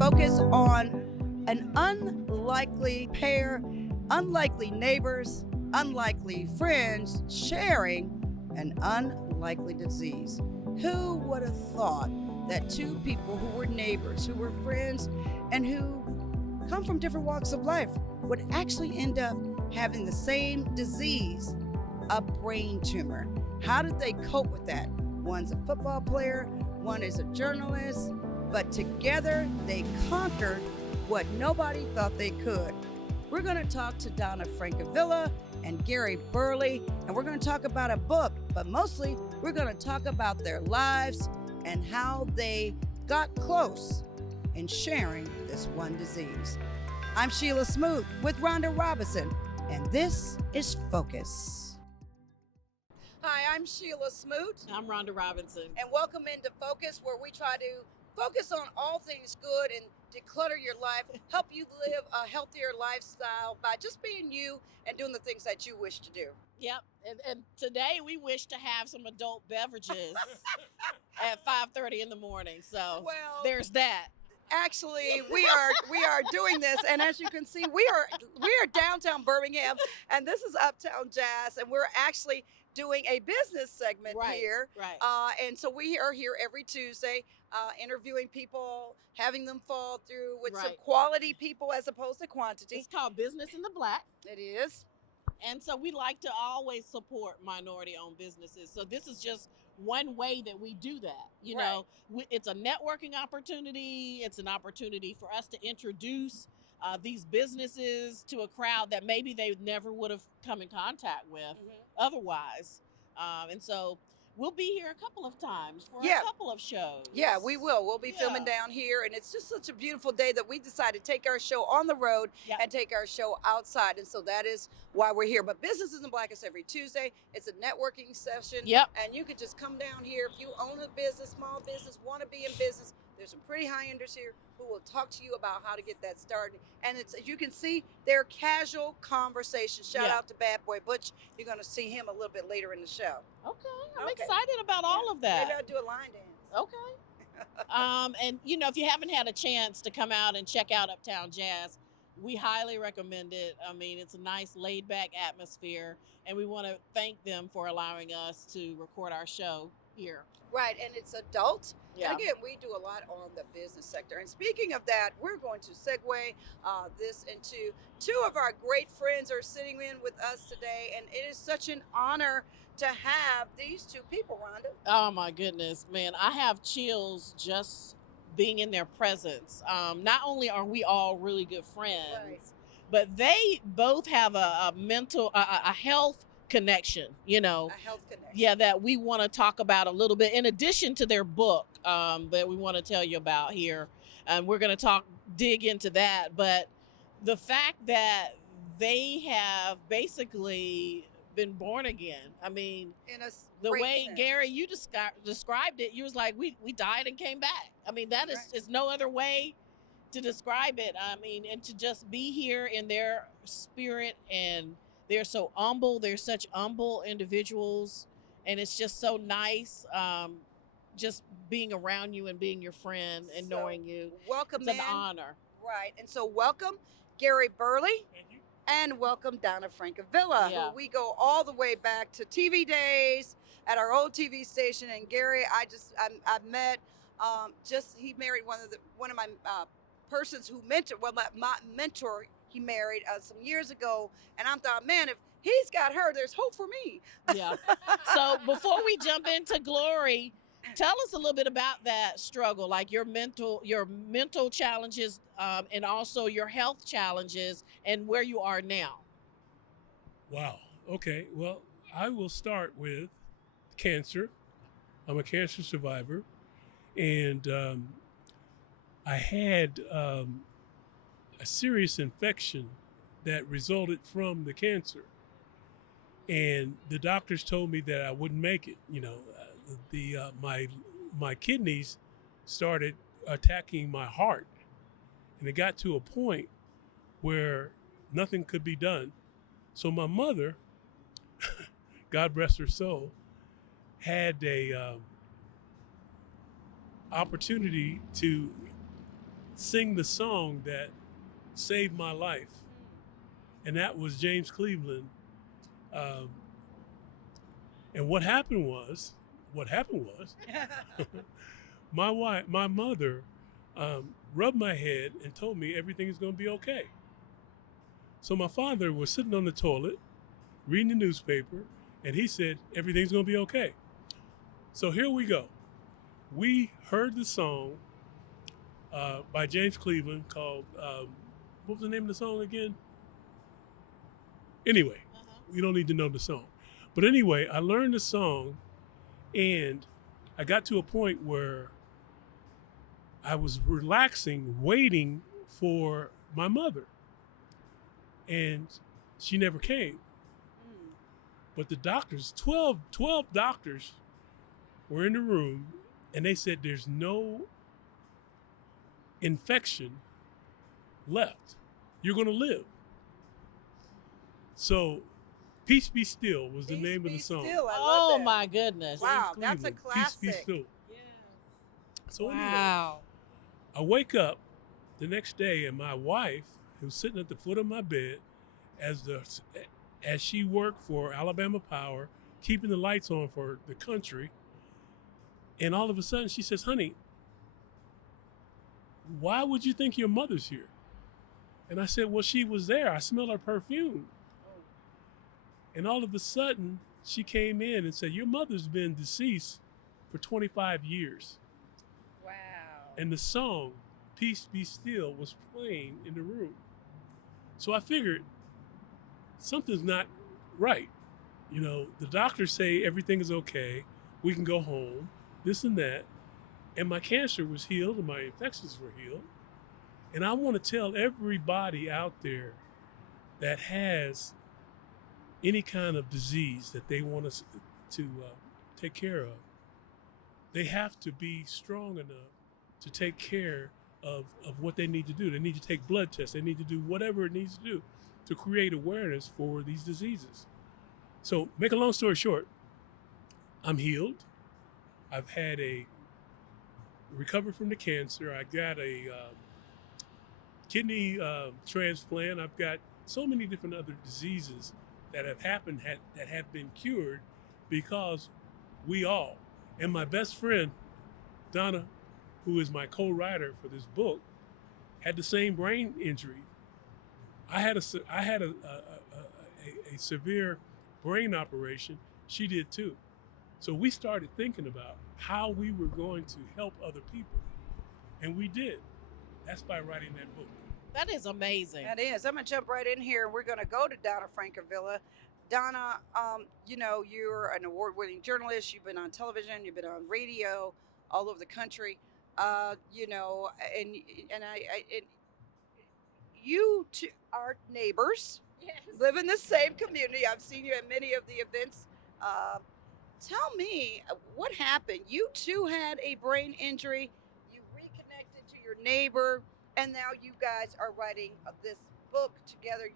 focus on an unlikely pair, unlikely neighbors, unlikely friends sharing an unlikely disease. Who would have thought that two people who were neighbors, who were friends, and who come from different walks of life would actually end up having the same disease, a brain tumor? How did they cope with that? One's a football player, one is a journalist, but together they conquered what nobody thought they could. We're going to talk to Donna FRANCAVILLA and Gary Burley, and we're going to talk about a book, but mostly we're going to talk about their lives and how they got close in sharing this one disease. I'm Sheila Smoot with Rhonda Robinson, and this is Focus. Hi, I'm Sheila Smoot. I'm Rhonda Robinson. And welcome into Focus, where we try to focus on all things good and declutter your life, help you live a healthier lifestyle by just being you and doing the things that you wish to do. Yep, and today we wish to have some adult beverages at 5:30 in the morning. So there's that. Actually, we are doing this, and as you can see, we are downtown Birmingham, and this is Uptown Jazz, and we're actually doing a business segment here. Right. And so we are here every Tuesday, interviewing people, having them fall through with some quality people as opposed to quantity. It's called Business in the Black. It is. And so we like to always support minority-owned businesses. So this is just one way that we do that. You know, it's a networking opportunity. It's an opportunity for us to introduce these businesses to a crowd that maybe they never would have come in contact with otherwise. And so we'll be here a couple of times for a couple of shows. Yeah, we will. We'll be filming down here, and it's just such a beautiful day that we decided to take our show on the road and take our show outside, and so that is why we're here. But Business in the Black is every Tuesday. It's a networking session, and you could just come down here if you own a business, small business, want to be in business. There's some pretty high-enders here who will talk to you about how to get that started. And it's, as you can see, they're casual conversations. Shout out to Bad Boy Butch. You're going to see him a little bit later in the show. Okay, I'm excited about all of that. Maybe I'll do a line dance. Okay. And, you know, if you haven't had a chance to come out and check out Uptown Jazz, we highly recommend it. I mean, it's a nice laid-back atmosphere, and we want to thank them for allowing us to record our show here. Right, and it's adult. Yeah. And again, we do a lot on the business sector. And speaking of that, we're going to segue this into two of our great friends are sitting in with us today, and it is such an honor to have these two people, Rhonda. Oh my goodness, man. I have chills just being in their presence. Not only are we all really good friends, but they both have a mental, a health connection, you know. A health connection. Yeah, that we want to talk about a little bit in addition to their book that we want to tell you about here. And we're going to dig into that. But the fact that they have basically been born again. I mean, the way sense. Gary, you described it, you was like, we died and came back. I mean, that is no other way to describe it. I mean, and to just be here in their spirit, and they're so humble. They're such humble individuals, and it's just so nice just being around you and being your friend and knowing you. Welcome, it's an honor. Right, and so welcome, Gary Burley. Thank you. And welcome Donna FRANCAVILLA, who we go all the way back to TV days at our old TV station. And Gary, I've met. He married one of my persons who my mentor. He married some years ago, and I thought, man, if he's got her, there's hope for me. Yeah. So before we jump into Glory, tell us a little bit about that struggle, like your mental challenges, and also your health challenges, and where you are now. Wow. Okay. Well, I will start with cancer. I'm a cancer survivor, and I had a serious infection that resulted from the cancer, and the doctors told me that I wouldn't make it. You know, my kidneys started attacking my heart, and it got to a point where nothing could be done. So my mother, God rest her soul, had a opportunity to sing the song that saved my life, and that was James Cleveland. Um, and what happened was, my mother rubbed my head and told me everything is going to be okay. So my father was sitting on the toilet reading the newspaper, and he said everything's going to be okay. So here we go. We heard the song by James Cleveland called, what was the name of the song again? Anyway, we don't need to know the song. But anyway, I learned the song, and I got to a point where I was relaxing, waiting for my mother. And she never came. But the doctors, 12 doctors were in the room, and they said there's no infection left. You're going to live. So, Peace Be Still was the name of the song. Still, I love Oh that. my goodness. Wow, James that's a Cleveland, Peace Be classic. Still. So anyway, Wow. I wake up the next day, and my wife, who's sitting at the foot of my bed, as she worked for Alabama Power, keeping the lights on for the country, and all of a sudden she says, "Honey, why would you think your mother's here?" And I said, "Well, she was there. I smell her perfume." And all of a sudden, she came in and said, "Your mother's been deceased for 25 years." Wow. And the song, Peace Be Still, was playing in the room. So I figured something's not right. You know, the doctors say everything is okay. We can go home, this and that. And my cancer was healed and my infections were healed. And I want to tell everybody out there that has any kind of disease that they want us to take care of, they have to be strong enough to take care of what they need to do. They need to take blood tests. They need to do whatever it needs to do to create awareness for these diseases. So, make a long story short, I'm healed. I've had recovered from the cancer. I got a kidney transplant. I've got so many different other diseases that have happened that have been cured because we all, and my best friend, Donna, who is my co-writer for this book, had the same brain injury. I had a severe brain operation. She did too. So we started thinking about how we were going to help other people. And we did. That's by writing that book. That is amazing. That is. I'm going to jump right in here. We're going to go to Donna FRANCAVILLA. Donna, you know, you're an award-winning journalist. You've been on television. You've been on radio all over the country. You know, and you two are neighbors. Yes. Live in the same community. I've seen you at many of the events. Tell me what happened. You too had a brain injury. You reconnected to your neighbor, and now you guys are writing this book together.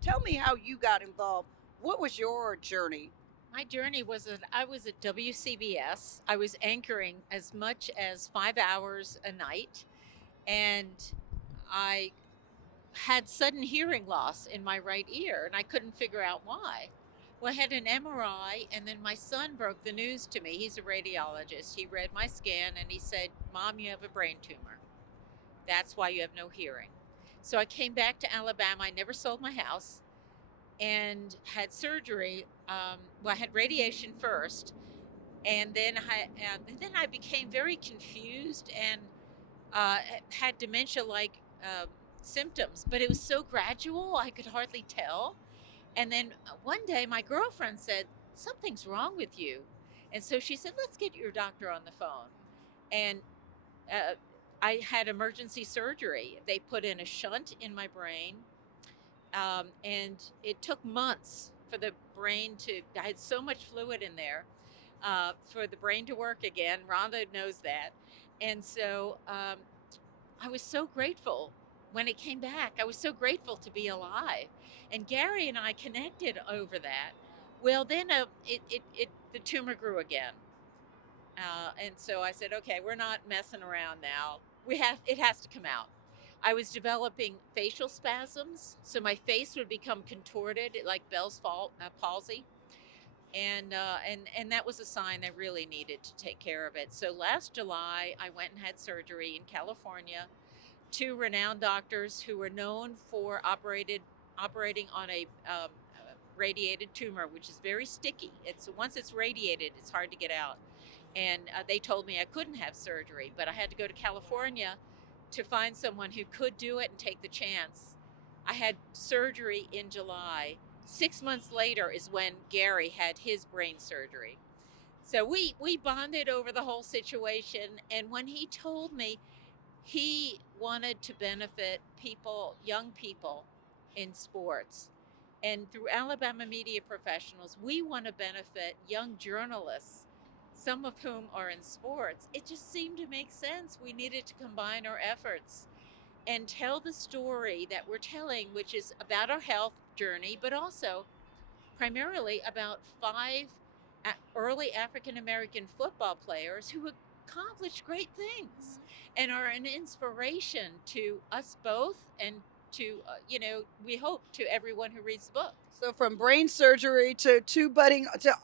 Tell me how you got involved. What was your journey? My journey was that I was at WCBS. I was anchoring as much as 5 hours a night, and I had sudden hearing loss in my right ear, and I couldn't figure out why. Well, I had an MRI, and then my son broke the news to me. He's a radiologist. He read my scan, and he said, "Mom, you have a brain tumor. That's why you have no hearing." So I came back to Alabama. I never sold my house and had surgery. Well, I had radiation first, and then I became very confused and had dementia-like symptoms, but it was so gradual I could hardly tell. And then one day my girlfriend said, "Something's wrong with you," and so she said, "Let's get your doctor on the phone." And I had emergency surgery. They put in a shunt in my brain, and it took months for the brain I had so much fluid in there, for the brain to work again. Rhonda knows that. And so I was so grateful when it came back. I was so grateful to be alive. And Gary and I connected over that. Well, then the tumor grew again. And so I said, "Okay, we're not messing around now. it has to come out. I was developing facial spasms, so my face would become contorted like Bell's palsy, and that was a sign I really needed to take care of it. So last July, I went and had surgery in California. Two renowned doctors who were known for operating on a radiated tumor, which is very sticky. It's once it's radiated, it's hard to get out. And they told me I couldn't have surgery, but I had to go to California to find someone who could do it and take the chance. I had surgery in July. 6 months later is when Gary had his brain surgery. So we bonded over the whole situation. And when he told me he wanted to benefit people, young people in sports, and through Alabama Media Professionals, we want to benefit young journalists, some of whom are in sports. It just seemed to make sense. We needed to combine our efforts and tell the story that we're telling, which is about our health journey, but also primarily about five early African American football players who accomplished great things and are an inspiration to us both and to, we hope to everyone who reads the book. So from brain surgery to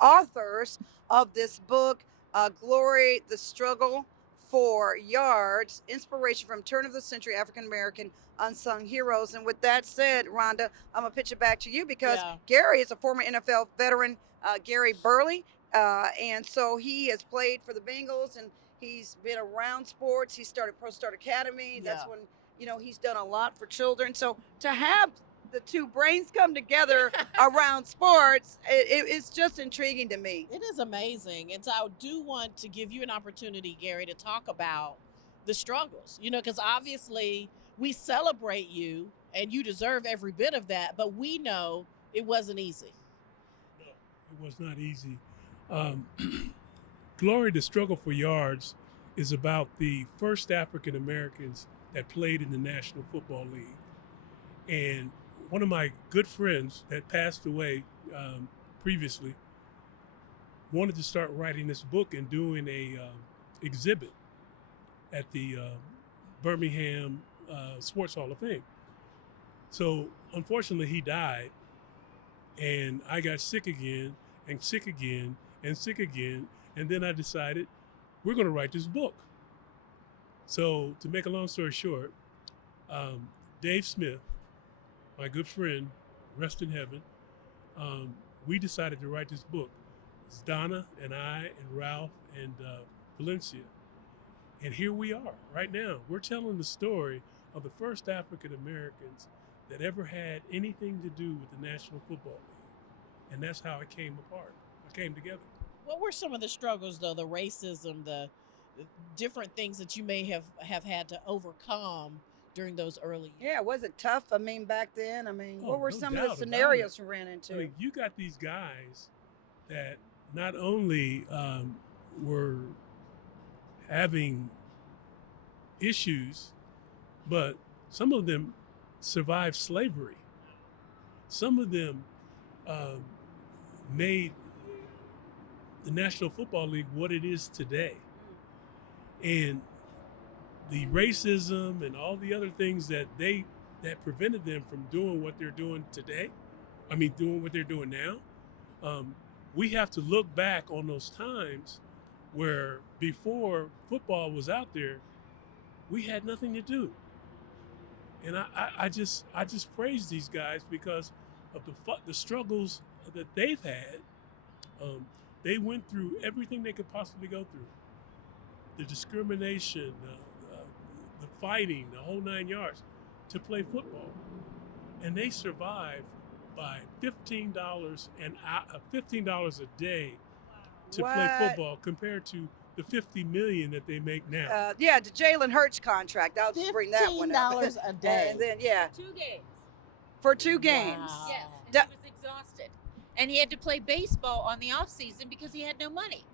authors of this book, Glory, the Struggle for Yards, inspiration from turn of the century African American unsung heroes. And with that said, Rhonda, I'm gonna pitch it back to you because Gary is a former NFL veteran, Gary Burley, and so he has played for the Bengals and he's been around sports. He started Pro Start Academy. That's when he's done a lot for children. So to have the two brains come together around sports, it's just intriguing to me. It is amazing. And so I do want to give you an opportunity, Gary, to talk about the struggles, because obviously we celebrate you and you deserve every bit of that, but we know it wasn't easy. No, it was not easy. Glory, the Struggle for Yards is about the first African Americans that played in the National Football League. And one of my good friends that passed away previously wanted to start writing this book and doing a exhibit at the Birmingham Sports Hall of Fame. So unfortunately he died, and I got sick again and sick again and sick again, and then I decided we're going to write this book. So to make a long story short, Dave Smith, my good friend, rest in heaven, we decided to write this book. It's Donna and I and Ralph and Valencia. And here we are right now. We're telling the story of the first African Americans that ever had anything to do with the National Football League. And that's how it came together. What were some of the struggles, though, the racism, the different things that you may have had to overcome during those early years? Yeah, was it tough? I mean, back then, what were some of the scenarios you ran into? I mean, you got these guys that not only were having issues, but some of them survived slavery. Some of them made the National Football League what it is today. And the racism and all the other things that prevented them from doing what they're doing today, doing what they're doing now, we have to look back on those times where before football was out there, we had nothing to do. And I just praise these guys because of the struggles that they've had. They went through everything they could possibly go through. The discrimination, the fighting, the whole 9 yards to play football. And they survived by $15 a day to play football compared to the $50 million that they make now. The Jalen Hurts contract. I'll just bring that one up. $15 a day. And then, 2 games. For 2 games. Wow. Yes, and he was exhausted. And he had to play baseball on the off season because he had no money.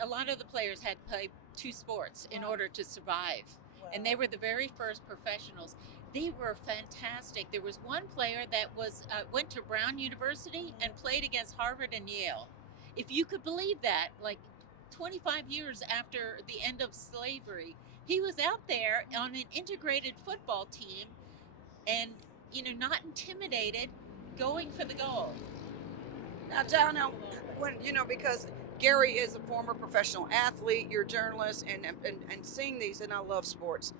A lot of the players had to play 2 sports in order to survive. Wow. And they were the very first professionals. They were fantastic. There was one player that went to Brown University and played against Harvard and Yale. If you could believe that, like 25 years after the end of slavery, He was out there on an integrated football team and, not intimidated, going for the goal. Now, Donna, because Gary is a former professional athlete, you're a journalist, and seeing these, and I love sports.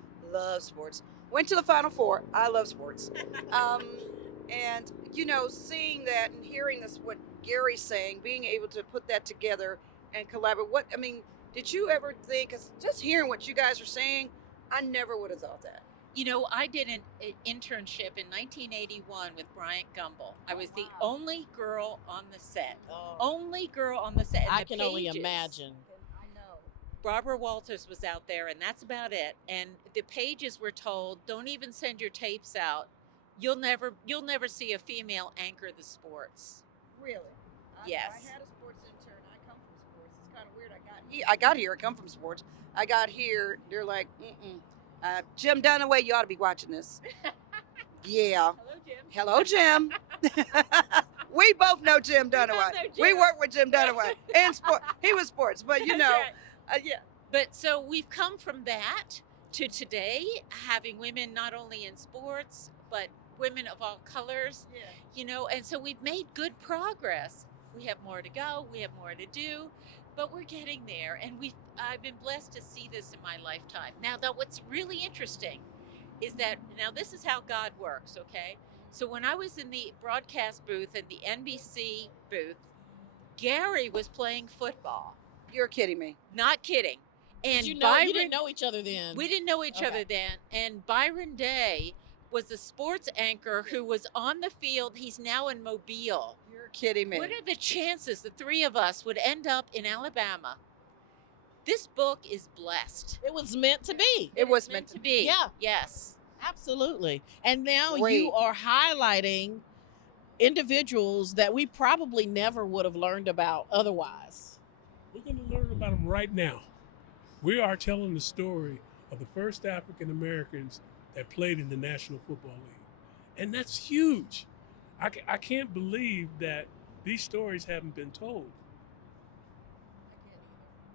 Went to the Final Four. I love sports. And, seeing that and hearing this, what Gary's saying, being able to put that together and collaborate. Did you ever think, 'cause just hearing what you guys are saying, I never would have thought that. I did an internship in 1981 with Bryant Gumbel. I was the Wow. only girl on the set. Oh. Only girl on the set. And I the can only pages, imagine. I know. Barbara Walters was out there, and that's about it. And the pages were told, don't even send your tapes out. You'll never see a female anchor the sports. Really? Yes. I had a sports intern. I come from sports. It's kind of weird. I got here. I come from sports. I got here. They're like, Jim Dunaway, you ought to be watching this. Yeah. Hello, Jim. Hello, Jim. We both know Jim Dunaway. We work with Jim Dunaway in sport. He was sports, but That's right. yeah. But so we've come from that to today, having women not only in sports, but women of all colors, and so we've made good progress. We have more to go, we have more to do, but we're getting there, and I've been blessed to see this in my lifetime. Now, what's really interesting is that, now this is how God works, okay? So when I was in the broadcast booth and the NBC booth, Gary was playing football. You're kidding me. Not kidding. And You Byron, didn't know each other then. we didn't know each Okay. other then. And Byron Day was the sports anchor who was on the field. He's now in Mobile. You're kidding me. What are the chances the three of us would end up in Alabama? This book is blessed. It was meant to be. It was meant to be. Yeah. Yes. Absolutely. And now Great. you are highlighting individuals that we probably never would have learned about otherwise. We're going to learn about them right now. We are telling the story of the first African Americans that played in the National Football League. And that's huge. I can't believe that these stories haven't been told.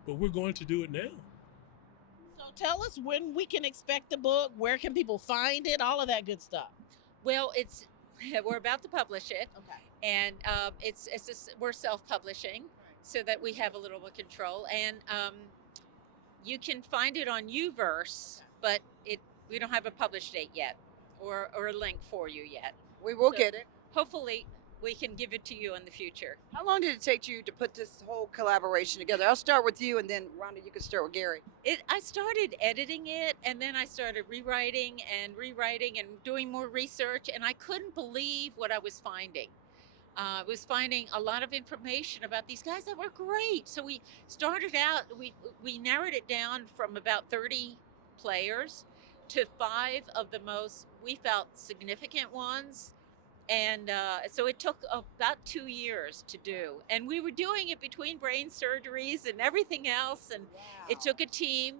But we're going to do it now. So tell us when we can expect the book, where can people find it, all of that good stuff. Well, we're about to publish it, Okay. and we're self-publishing so that we have a little more control. And you can find it on Uverse, but we don't have a publish date yet, or a link for you yet. We will So- get it. Hopefully, we can give it to you in the future. How long did it take you to put this whole collaboration together? I'll start with you, and then Rhonda, you can start with Gary. I started editing it, and then I started rewriting and doing more research, and I couldn't believe what I was finding. I was finding a lot of information about these guys that were great. So we started out, we narrowed it down from about 30 players to 5 of the most, we felt, significant ones. And so it took about 2 years to do. And we were doing it between brain surgeries and everything else. And it took a team.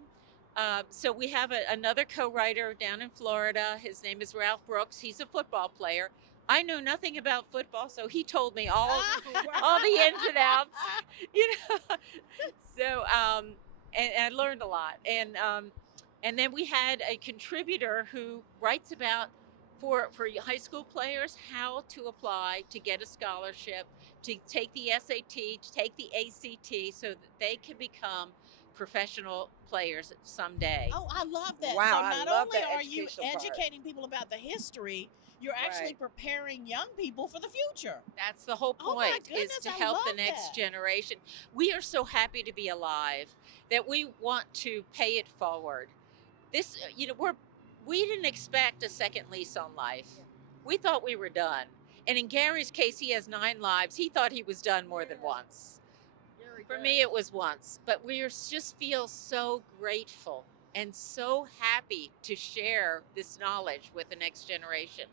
So we have another co-writer down in Florida. His name is Ralph Brooks. He's a football player. I know nothing about football, so he told me all the ins and outs. So and I learned a lot. And then we had a contributor who writes about for high school players how to apply to get a scholarship, to take the SAT, to take the ACT, so that they can become professional players someday. Oh, I love that. Wow, so I not love only that are you educational part. educating people about the history, you're actually Right. preparing young people for the future. That's the whole Oh my point, is goodness, to I help the love next that. generation. We are so happy to be alive that we want to pay it forward. This, we didn't expect a second lease on life. We thought we were done. And in Gary's case, he has 9 lives. He thought he was done more than once. For me, it was once. But we just feel so grateful and so happy to share this knowledge with the next generation.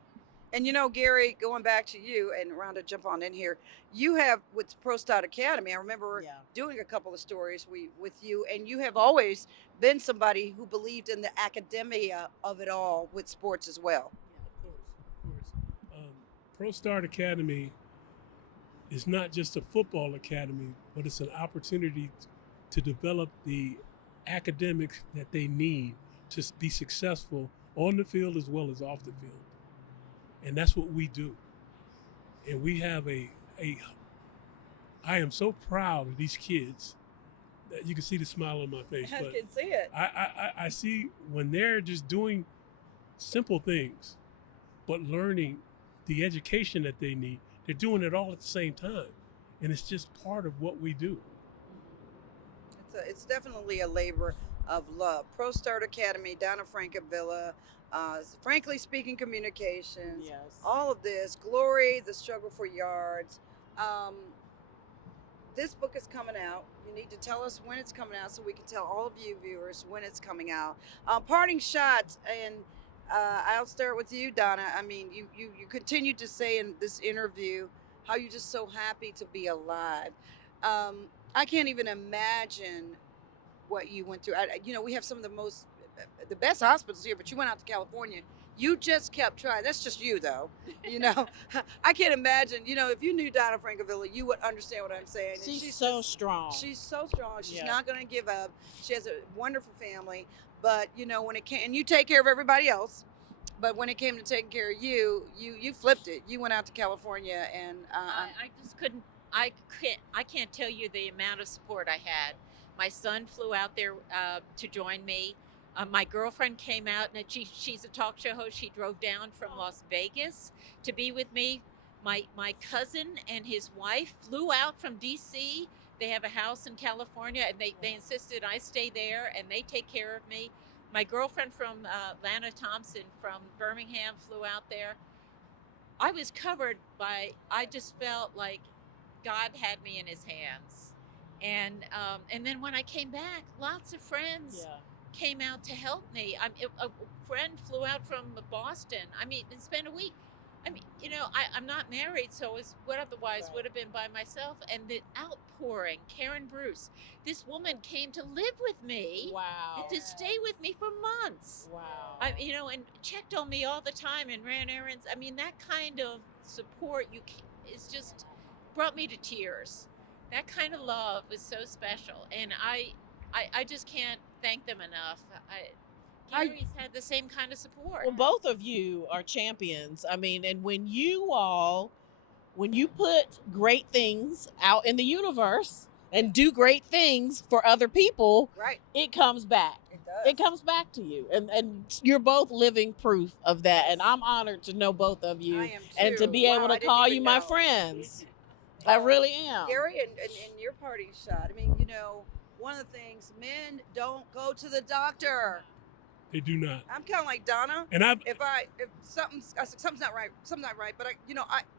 And Gary, going back to you, and Rhonda, jump on in here. You have with Pro Star Academy. I remember Yeah. doing a couple of stories with you, and you have always been somebody who believed in the academia of it all with sports as well. Of course. Pro Start Academy is not just a football academy, but it's an opportunity to develop the academics that they need to be successful on the field as well as off the field. And that's what we do. And we have I am so proud of these kids that you can see the smile on my face. I But can see it. I see when they're just doing simple things, but learning the education that they need, they're doing it all at the same time. And it's just part of what we do. It's definitely a labor of love. Pro Start Academy down in Francavilla, Frankly Speaking Communications, Yes. all of this, Glory, The Struggle for Yards. Um, this book is coming out. You need to tell us when it's coming out so we can tell all of you viewers when it's coming out. Parting shots, and I'll start with you, Donna. I mean, you continue to say in this interview how you're just so happy to be alive. I can't even imagine what you went through. We have some of the best hospitals here, but you went out to California. You just kept trying. That's just you, though. I can't imagine. If you knew Donna Francavilla, you would understand what I'm saying. And She's so strong. She's so strong. She's Yeah. not going to give up. She has a wonderful family. But when it came, and you take care of everybody else. But when it came to taking care of you, you flipped it. You went out to California, and I just couldn't. I can't tell you the amount of support I had. My son flew out there to join me. My girlfriend came out, and she's a talk show host. She drove down from Las Vegas to be with me. My cousin and his wife flew out from D.C. They have a house in California, and they insisted I stay there, and they take care of me. My girlfriend from Lana Thompson from Birmingham flew out there. I was covered by, I just felt like God had me in his hands. And then when I came back, lots of friends came out to help me. A friend flew out from Boston. And spent a week. I'm not married, so it would otherwise would have been by myself. And the outpouring, Karen Bruce, this woman came to live with me. Wow. And to stay with me for months. Wow. And checked on me all the time and ran errands. That kind of support is just brought me to tears. That kind of love was so special, and I just can't thank them enough. Gary's had the same kind of support. Well, both of you are champions. And when you put great things out in the universe and do great things for other people, right, it comes back. it does. It comes back to you. And you're both living proof of that. And I'm honored to know both of you I am and to too. be able Wow, I to didn't call even you my know. friends. I really am. Gary, and your parting shot. One of the things, men don't go to the doctor. They do not. I'm kind of like Donna. And If something's not right, but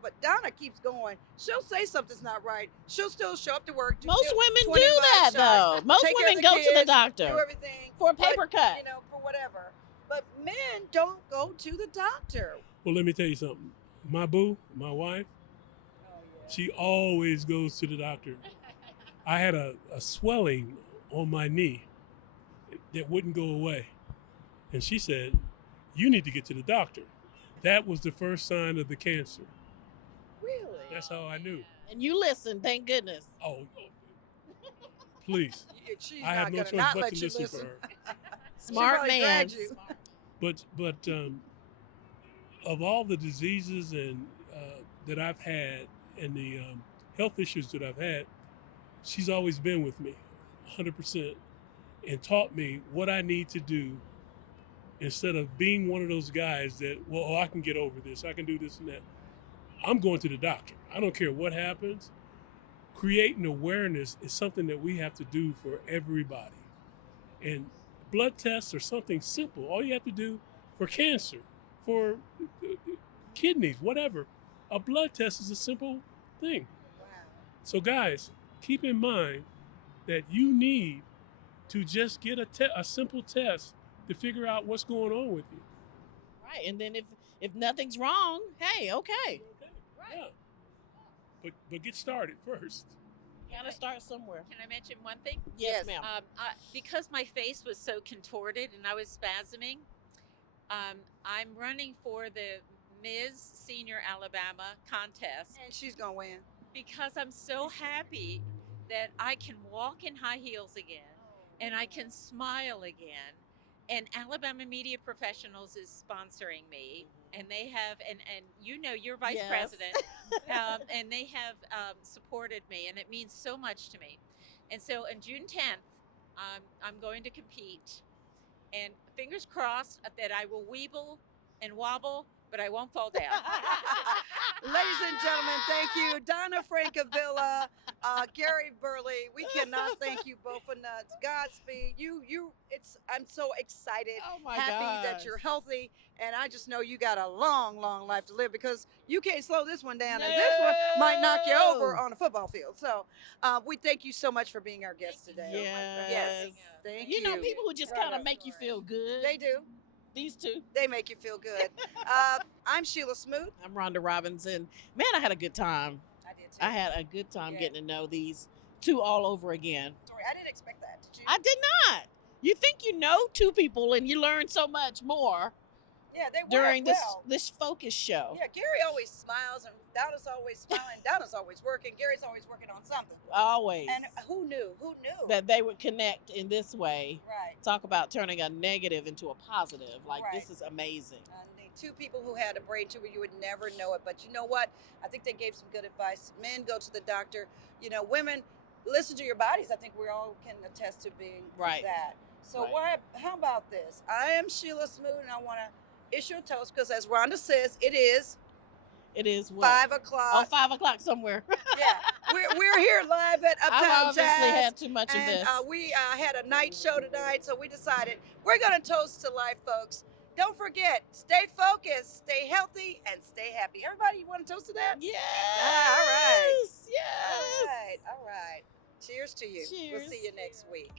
but Donna keeps going. She'll say something's not right. She'll still show up to work. Most women 25 do that, shots, though. Most take care of women the go to the kids, doctor do everything for a paper cut. for whatever. But men don't go to the doctor. Well, let me tell you something. My boo, my wife, Oh yeah. she always goes to the doctor. I had a swelling on my knee that wouldn't go away. And she said, you need to get to the doctor. That was the first sign of the cancer. Really? That's how I knew. And you listen, thank goodness. Oh, please. She's I have not no gonna choice not but let to you listen listen. for her. Smart probably man. dragged you. But of all the diseases and that I've had and the health issues that I've had, she's always been with me 100% and taught me what I need to do instead of being one of those guys that, I can get over this, I can do this and that. I'm going to the doctor. I don't care what happens. Creating awareness is something that we have to do for everybody. And blood tests are something simple. All you have to do for cancer, for kidneys, whatever, a blood test is a simple thing. Wow. So guys, keep in mind that you need to just get a simple test to figure out what's going on with you. Right. And then if nothing's wrong, hey, okay. Okay. Yeah. But get started first. You gotta start somewhere. Can I mention one thing? Yes, Yes. ma'am. Because my face was so contorted and I was spasming, I'm running for the Ms. Senior Alabama contest And she's gonna win. because I'm so happy that I can walk in high heels again and I can smile again. And Alabama Media Professionals is sponsoring me, and they have, and you know, you're vice Yes. president, and they have supported me, and it means so much to me. And so on June 10th, I'm going to compete, and fingers crossed that I will weeble and wobble, but I won't fall down. Ladies and gentlemen, thank you, Donna Francavilla, Gary Burley. We cannot thank you both enough. Godspeed. I'm so excited, Oh my happy that gosh. you're healthy, and I just know you got a long, long life to live because you can't slow this one down, and this one might knock you over No. on a football field. So, we thank you so much for being our guest Thank you today. so much for Yes. having us. Thank You know, you. people who just Right kind of on. make you feel good. They do. These two. They make you feel good. I'm Sheila Smoot. I'm Rhonda Robinson. Man, I had a good time. I did too. I had a good time Yeah. getting to know these two all over again. Sorry, I didn't expect that. Did you? I did not. You think you know two people and you learn so much more Yeah, they work during well. this focus show. Yeah, Gary always smiles, and Donna's always smiling. Donna's always working. Gary's always working on something. Always. And who knew? Who knew? That they would connect in this way. Right. Talk about turning a negative into a positive. Like, Right. this is amazing. And the two people who had a brain tumor, you would never know it. But you know what? I think they gave some good advice. Men, go to the doctor. You know, women, listen to your bodies. I think we all can attest to being Right. that. So Right. how about this? I am Sheila Smoot, and I want to issue a toast because, as Rhonda says, it is It is what? 5 Oh, o'clock. 5 o'clock somewhere. Yeah, we're here live at I've Uptown obviously Jazz. had too much of And this. we had a night show tonight, so we decided we're going to toast to life, folks. Don't forget, stay focused, stay healthy, and stay happy. Everybody, you want to toast to that? Yes. All right. Yes. All right. Cheers to you. We'll see Cheers. you next week.